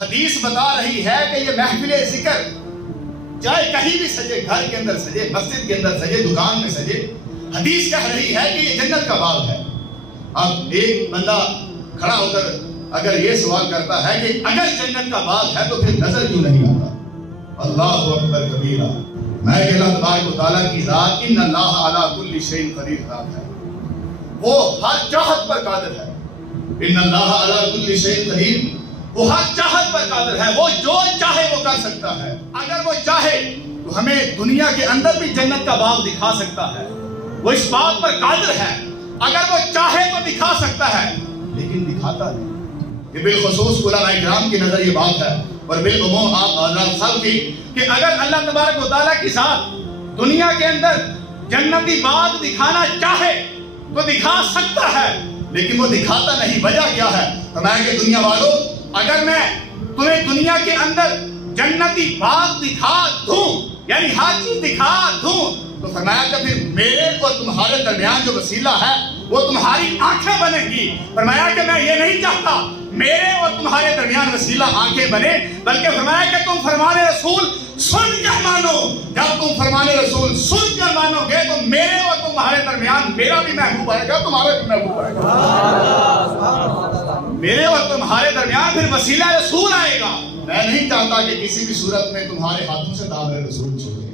حدیث بتا رہی ہے کہ یہ محفل ذکر چاہے کہیں بھی سجے، گھر کے اندر سجے، مسجد کے اندر سجے، دکان میں سجے، حدیث کہہ رہی ہے کہ یہ جنت کا باغ ہے۔ اب ایک بندہ کھڑا ہو کر اگر یہ سوال کرتا ہے کہ اگر جنت کا باغ ہے تو پھر نظر کیوں نہیں آتا؟ اللہ اکبر کبیرہ، میں کہ اللہ تبارک و تعالیٰ کی ذات ان اللہ علی کل شیء قدیر ذات ہے، وہ ہر چاہت پر قادر ہے۔ ان اللہ علی کل شیء قدیر، وہ ہر چاہت پر قادر ہے، وہ جو چاہے وہ کر سکتا ہے۔ اگر وہ چاہے تو ہمیں دنیا کے اندر بھی جنت کا باغ دکھا سکتا ہے، وہ اس بات پر قادر ہے۔ اگر وہ چاہے تو دکھا سکتا ہے، لیکن دکھاتا نہیں۔ یہ بالخصوص علماء کرام کی نظر یہ بات ہے، اور بالعموم آپ حضرات سب کی، کہ اگر اللہ تبارک و تعالیٰ کی ذات دنیا کے اندر جنتی باغ دکھانا چاہے تو دکھا سکتا ہے، لیکن وہ دکھاتا نہیں۔ وجہ کیا ہے؟ فرمایا کہ دنیا والوں، اگر میں تمہیں دنیا کے اندر جنتی باغ دکھا دوں، یعنی ہر چیز دکھا دوں، تو فرمایا کہ پھر میرے اور تمہارے درمیان جو وسیلہ ہے وہ تمہاری آنکھیں بنیں گی۔ فرمایا کہ میں یہ نہیں چاہتا میرے اور تمہارے درمیان وسیلہ آنکھیں بنے، بلکہ فرمایا کہ تم فرمان رسول سن کر مانو۔ جب تم فرمان رسول سن کر مانو گے تو میرے اور تمہارے درمیان میرا بھی محبوب آئے گا، تمہارا بھی محبوب آئے گا، میرے اور تمہارے درمیان پھر وسیلہ رسول آئے گا۔ میں نہیں چاہتا کہ کسی بھی صورت میں تمہارے ہاتھوں سے دامن رسول چھوڑے۔